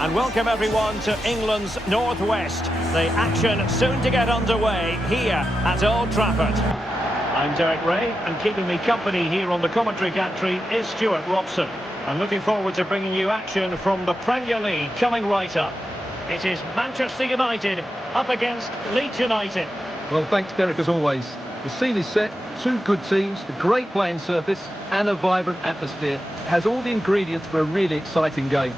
and welcome everyone to England's Northwest. The action soon to get underway here at Old Trafford. I'm Derek Ray, and keeping me company here on the commentary gantry is Stuart Robson. I'm looking forward to bringing you action from the Premier League coming right up. It is Manchester United up against Leeds United. Well, thanks, Derek, as always. The scene is set, two good teams, a great playing surface and a vibrant atmosphere. It has all the ingredients for a really exciting game.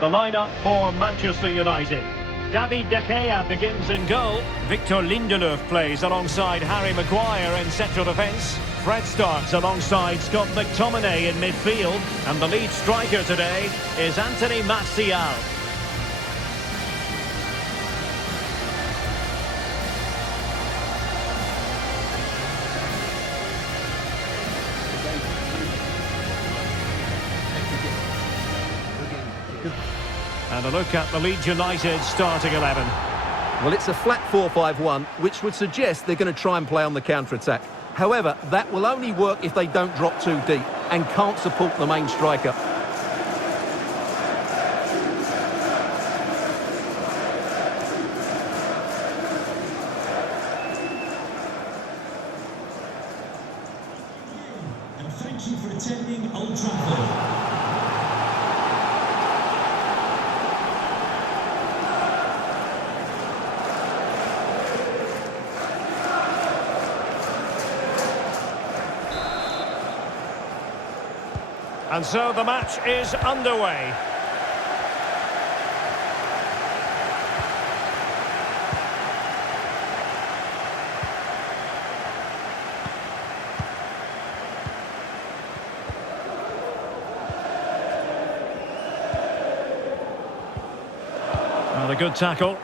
The lineup for Manchester United. David De Gea begins in goal. Victor Lindelöf plays alongside Harry Maguire in central defence. Fred starts alongside Scott McTominay in midfield. And the lead striker today is Anthony Martial. And a look at the Leeds United starting 11. Well, it's a flat 4-5-1, which would suggest they're going to try and play on the counter-attack. However, that will only work if they don't drop too deep and can't support the main striker. And thank you for attending Old Trafford. And so the match is underway. Well, a good tackle.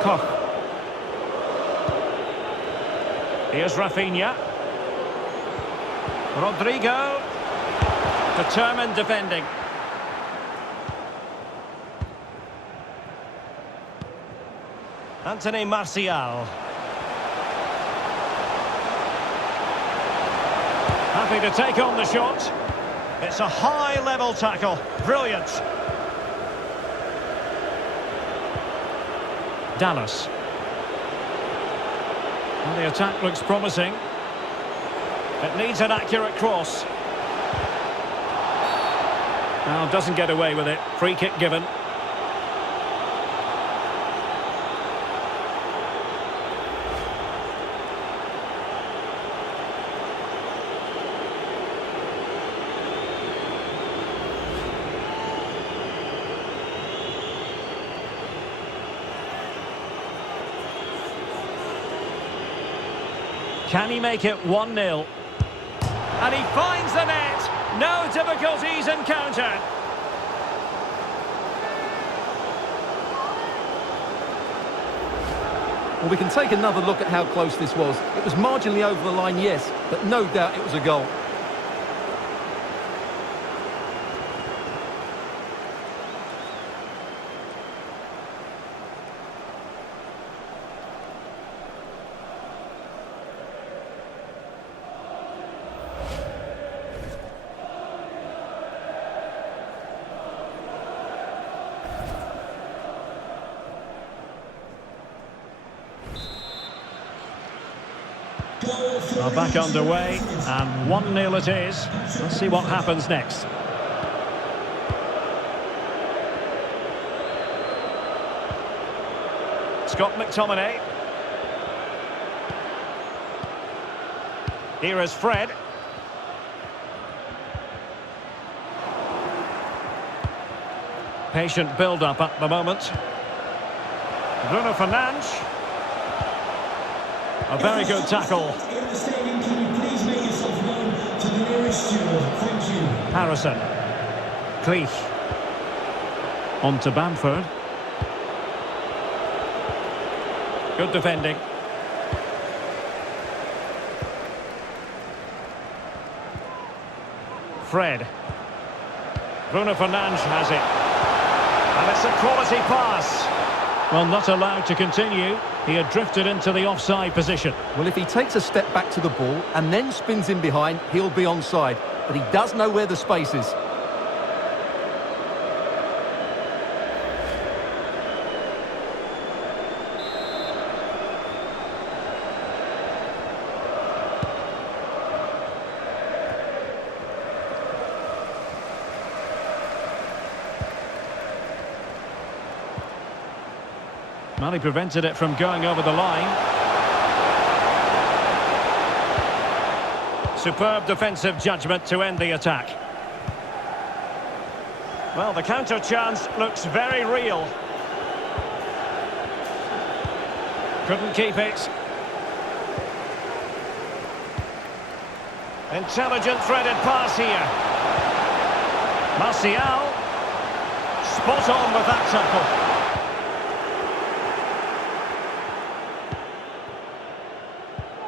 Koch. Here's Rafinha. Rodrigo. Determined defending. Anthony Martial. Happy to take on the shot. It's a high-level tackle. Brilliant. Dallas. Well, the attack looks promising. It needs an accurate cross. Now doesn't get away with it. Free kick given. Can he make it 1-0? And he finds the net. No difficulties encountered. Well, we can take another look at how close this was. It was marginally over the line, yes, but no doubt it was a goal. Well, back underway, and 1-0 it is. Let's see what happens next. Scott McTominay. Here is Fred. Patient build-up at the moment. Bruno Fernandes. A very good tackle. In the stadium, can you please make yourself known to the nearest steward? Thank you. Harrison. Cleach. On to Bamford. Good defending. Fred. Bruno Fernandes has it. And it's a quality pass. Well, not allowed to continue. He had drifted into the offside position. Well, if he takes a step back to the ball and then spins in behind, he'll be onside. But he does know where the space is. Well, he prevented it from going over the line. Superb defensive judgment to end the attack. Well, the counter chance looks very real. Couldn't keep it. Intelligent threaded pass here. Martial. Spot on with that tackle.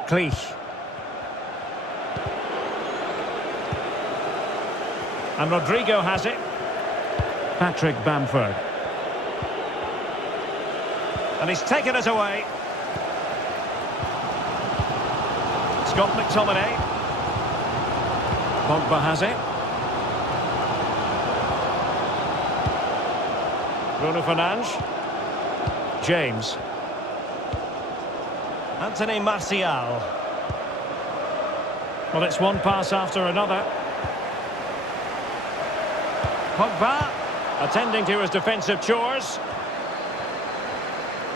Cleach. And Rodrigo has it. Patrick Bamford. And he's taken it away. Scott McTominay. Pogba has it. Bruno Fernandes. James. Anthony Martial. Well, it's one pass after another. Pogba attending to his defensive chores.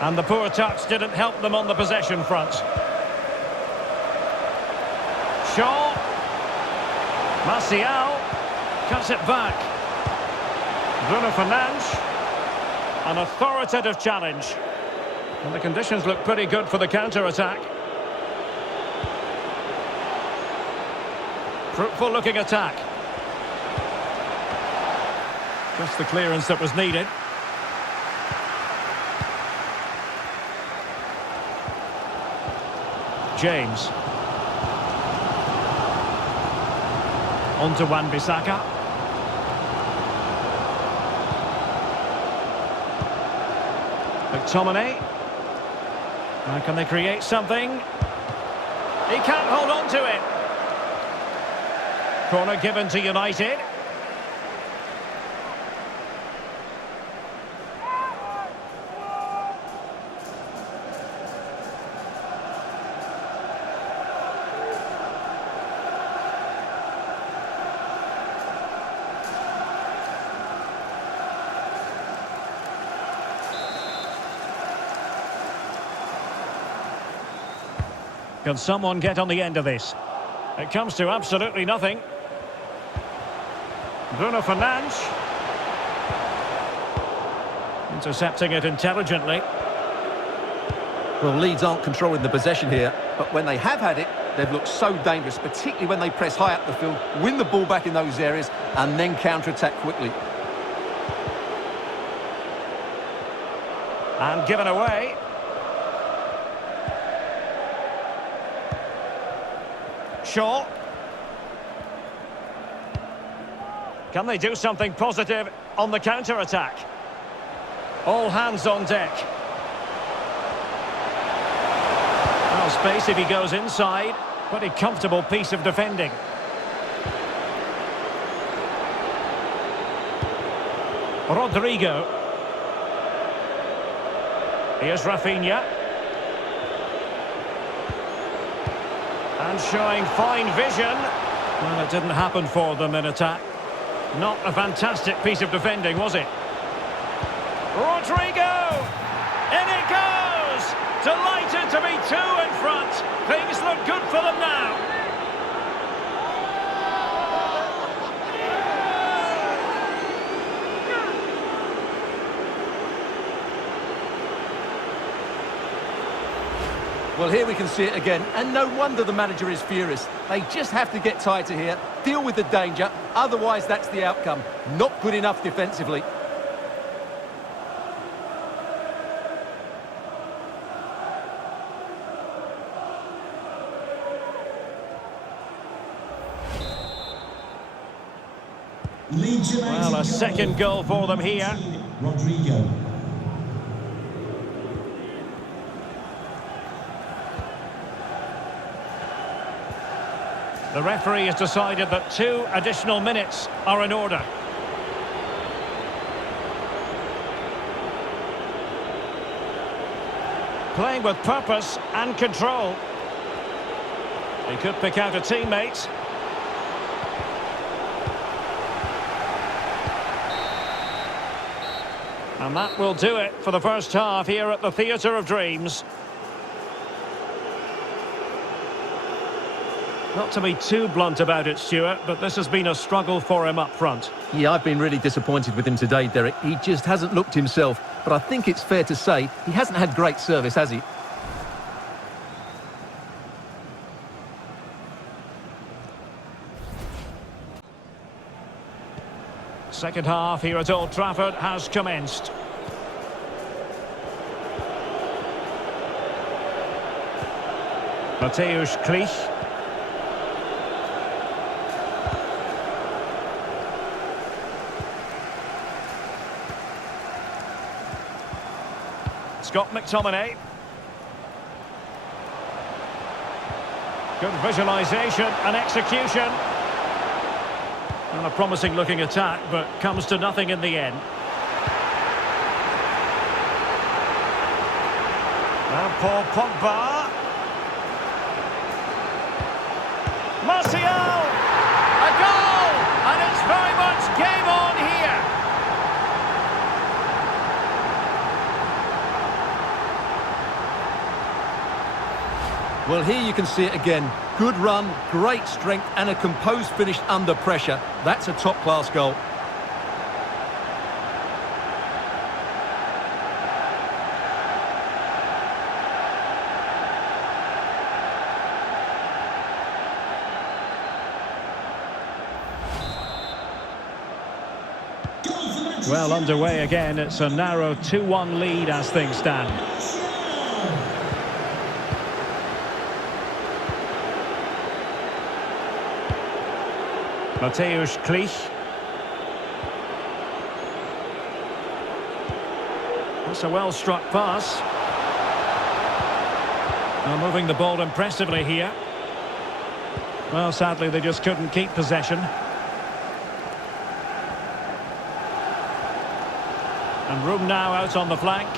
And the poor touch didn't help them on the possession front. Shaw. Martial cuts it back. Bruno Fernandes. An authoritative challenge. And the conditions look pretty good for the counter-attack. Fruitful looking attack. Just the clearance that was needed. James. On to Wan-Bissaka. McTominay. Now can they create something? He can't hold on to it. Corner given to United. Can someone get on the end of this? It comes to absolutely nothing. Bruno Fernandes. Intercepting it intelligently. Well, Leeds aren't controlling the possession here, but when they have had it, they've looked so dangerous, particularly when they press high up the field, win the ball back in those areas, and then counter-attack quickly. And given away. Shaw. Can they do something positive on the counter-attack? All hands on deck. Well, space if he goes inside. Pretty comfortable piece of defending. Rodrigo. Here's Rafinha. And showing fine vision. Well, it didn't happen for them in attack. Not a fantastic piece of defending, was it? Rodrigo! In it goes! Delighted to be two in front. Things look good for them now. Well, here we can see it again, and no wonder the manager is furious. They just have to get tighter here, deal with the danger, otherwise that's the outcome. Not good enough defensively. Leeds United Well, a second goal for them here. Rodrigo. The referee has decided that 2 additional minutes are in order. Playing with purpose and control. He could pick out a teammate. And that will do it for the first half here at the Theatre of Dreams. Not to be too blunt about it, Stuart, but this has been a struggle for him up front. Yeah, I've been really disappointed with him today, Derek. He just hasn't looked himself. But I think it's fair to say he hasn't had great service, has he? Second half here at Old Trafford has commenced. Mateusz Klich. Scott McTominay. Good visualisation and execution. And a promising looking attack, but comes to nothing in the end. Now Paul Pogba. Martial! A goal! And it's very much game on here. Well, here you can see it again. Good run, great strength and a composed finish under pressure. That's a top-class goal. Well, underway again. It's a narrow 2-1 lead as things stand. Mateusz Klich. That's a well-struck pass. Now moving the ball impressively here. Well, sadly, they just couldn't keep possession. And room now out on the flank.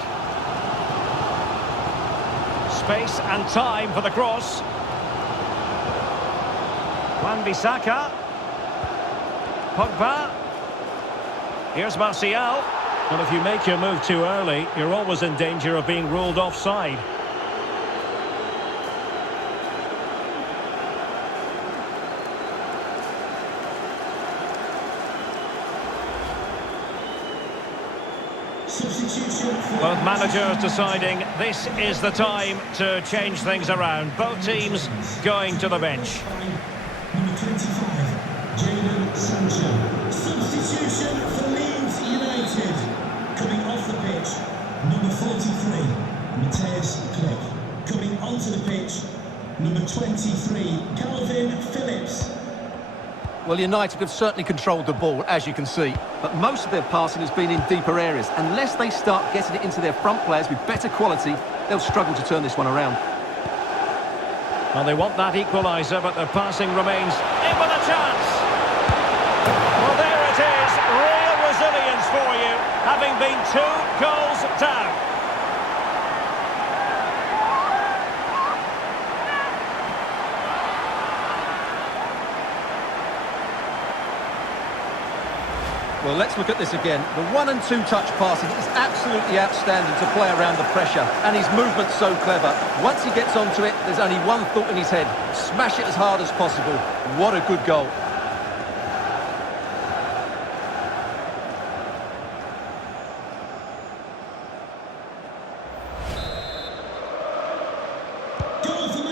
Space and time for the cross. Wan-Bissaka. Pogba. Here's Martial. Well, if you make your move too early, you're always in danger of being ruled offside. Both managers deciding this is the time to change things around. Both teams going to the bench. Number 25, Jadon Sancho. Substitution for Leeds United. Coming off the pitch, number 43, Mateusz Klich. Coming onto the pitch, number 23, Calvin Phillips. Well, United have certainly controlled the ball, as you can see. But most of their passing has been in deeper areas. Unless they start getting it into their front players with better quality, they'll struggle to turn this one around. Well, they want that equaliser, but their passing remains in with a chance. Well, there it is. Real resilience for you, having been 2 goals down. Well, let's look at this again. The 1- and 2-touch passing is absolutely outstanding to play around the pressure, and his movement's so clever. Once he gets onto it, there's only one thought in his head: smash it as hard as possible. What a good goal.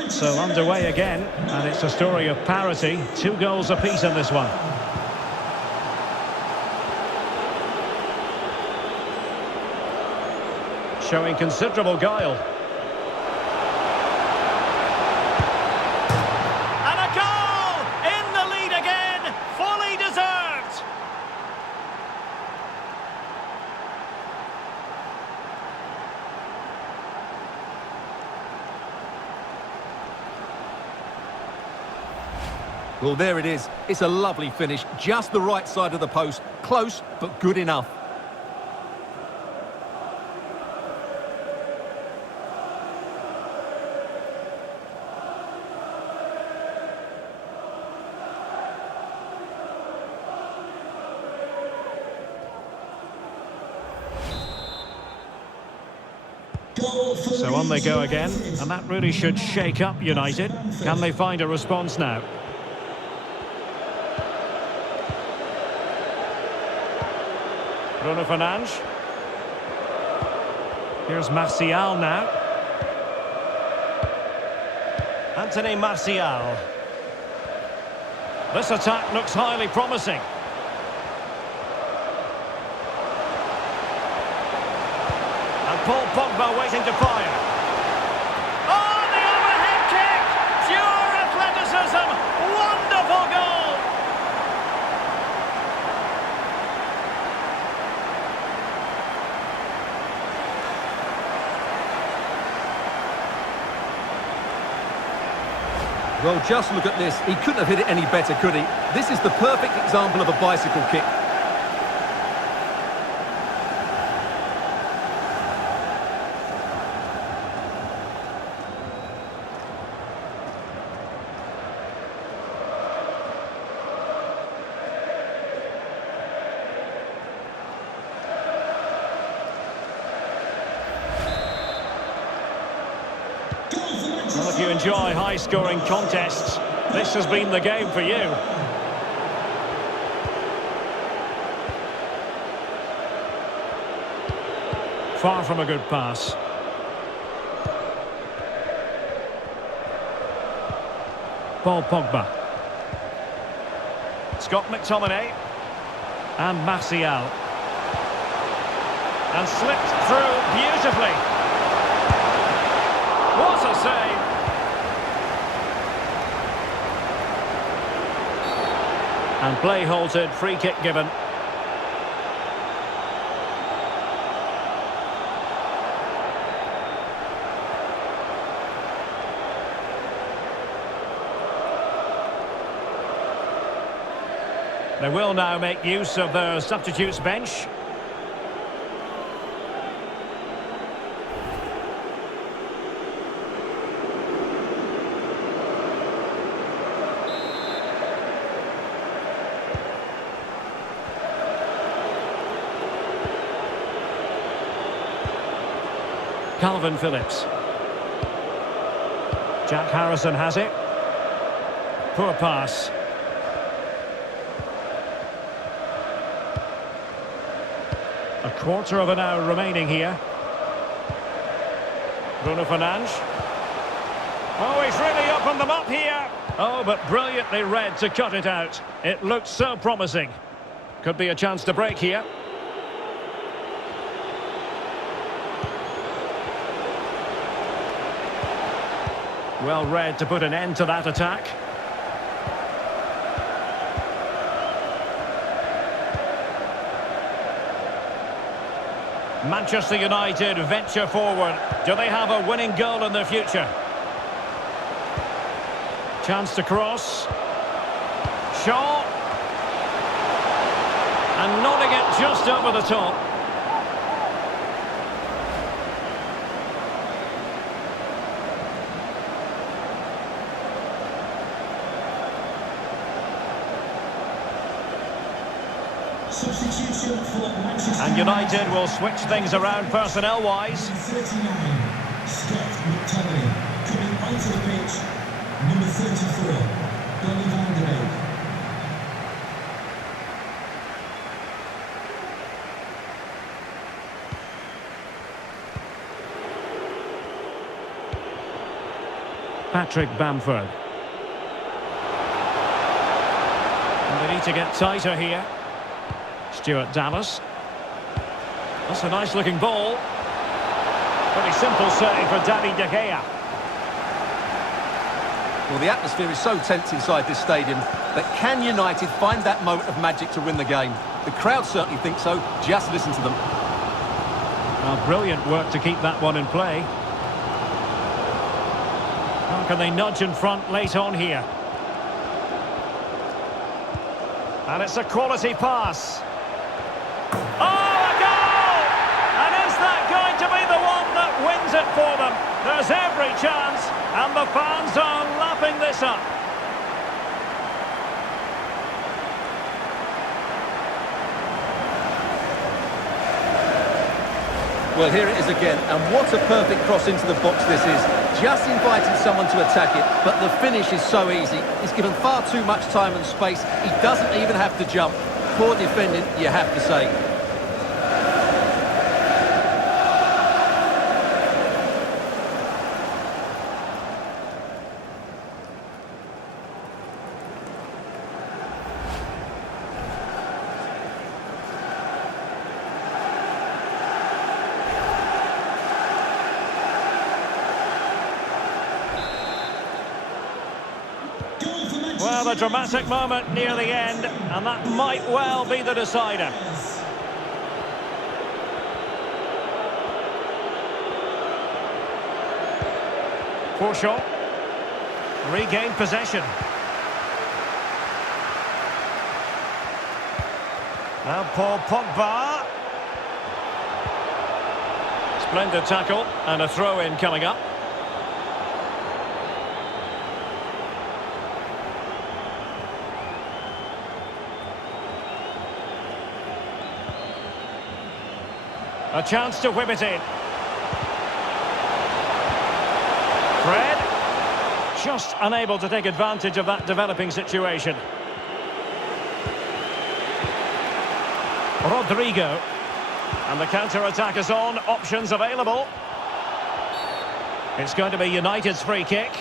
So underway again, and it's a story of parity. 2 goals apiece in this one. Showing considerable guile. And a goal! In the lead again, fully deserved! Well, there it is. It's a lovely finish. Just the right side of the post. Close, but good enough. So on they go again, and that really should shake up United. Can they find a response now? Bruno Fernandes. Here's Martial now. Anthony Martial. This attack looks highly promising. And Paul Pogba waiting to fire. Oh, the overhead kick! Pure athleticism! Wonderful goal! Well, just look at this. He couldn't have hit it any better, could he? This is the perfect example of a bicycle kick. Well, if you enjoy high-scoring contests, this has been the game for you. Far from a good pass. Paul Pogba. Scott McTominay. And Martial. And slipped through beautifully. What a save! And play halted, free kick given. They will now make use of their substitutes bench. Calvin Phillips. Jack Harrison has it. Poor pass. A quarter of an hour remaining here. Bruno Fernandes. Oh, he's really opened them up here. Oh, but brilliantly read to cut it out. It looked so promising. Could be a chance to break here. Well read to put an end to that attack. Manchester United venture forward. Do they have a winning goal in their future? Chance to cross. Shaw. And nodding it just over the top. Substitution for Manchester And United will switch things around personnel-wise. 39, Scott McTominay. Coming onto the pitch, number 34, Donny van der Beek. Patrick Bamford. And they need to get tighter here. Stuart Dallas. That's a nice looking ball. Pretty simple save for David De Gea. Well, the atmosphere is so tense inside this stadium, but can United find that moment of magic to win the game? The crowd certainly think so. Just listen to them. Well, brilliant work to keep that one in play. How can they nudge in front late on here? And it's a quality pass. Oh, a goal! And is that going to be the one that wins it for them? There's every chance, and the fans are lapping this up. Well, here it is again, and what a perfect cross into the box this is. Just inviting someone to attack it, but the finish is so easy. He's given far too much time and space. He doesn't even have to jump. Poor defending, you have to say. Well, a dramatic moment near the end, and that might well be the decider. Forshaw. Regained possession. Now Paul Pogba. Splendid tackle, and a throw-in coming up. A chance to whip it in. Fred. Just unable to take advantage of that developing situation. Rodrigo. And the counter-attack is on. Options available. It's going to be United's free kick.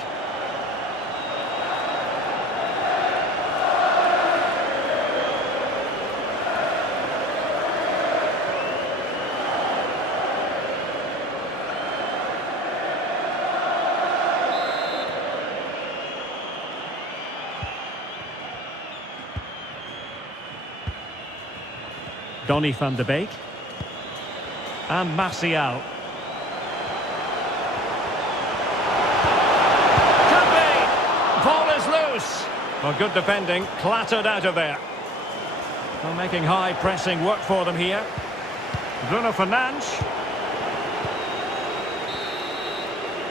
Donny van de Beek. And Martial. Could be! Ball is loose. Well, good defending, clattered out of there. Well, making high pressing work for them here. Bruno Fernandes.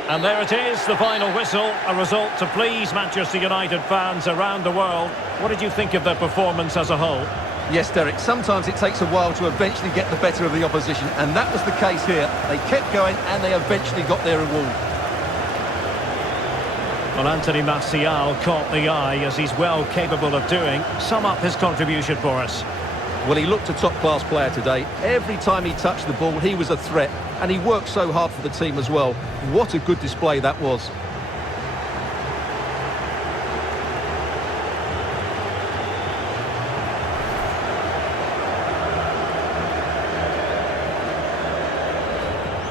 And there it is, the final whistle. A result to please Manchester United fans around the world. What did you think of their performance as a whole? Yes, Derek, sometimes it takes a while to eventually get the better of the opposition, and that was the case here. They kept going, and they eventually got their reward. Well, Anthony Martial caught the eye, as he's well capable of doing. Sum up his contribution for us. Well, he looked a top-class player today. Every time he touched the ball, he was a threat, and he worked so hard for the team as well. What a good display that was.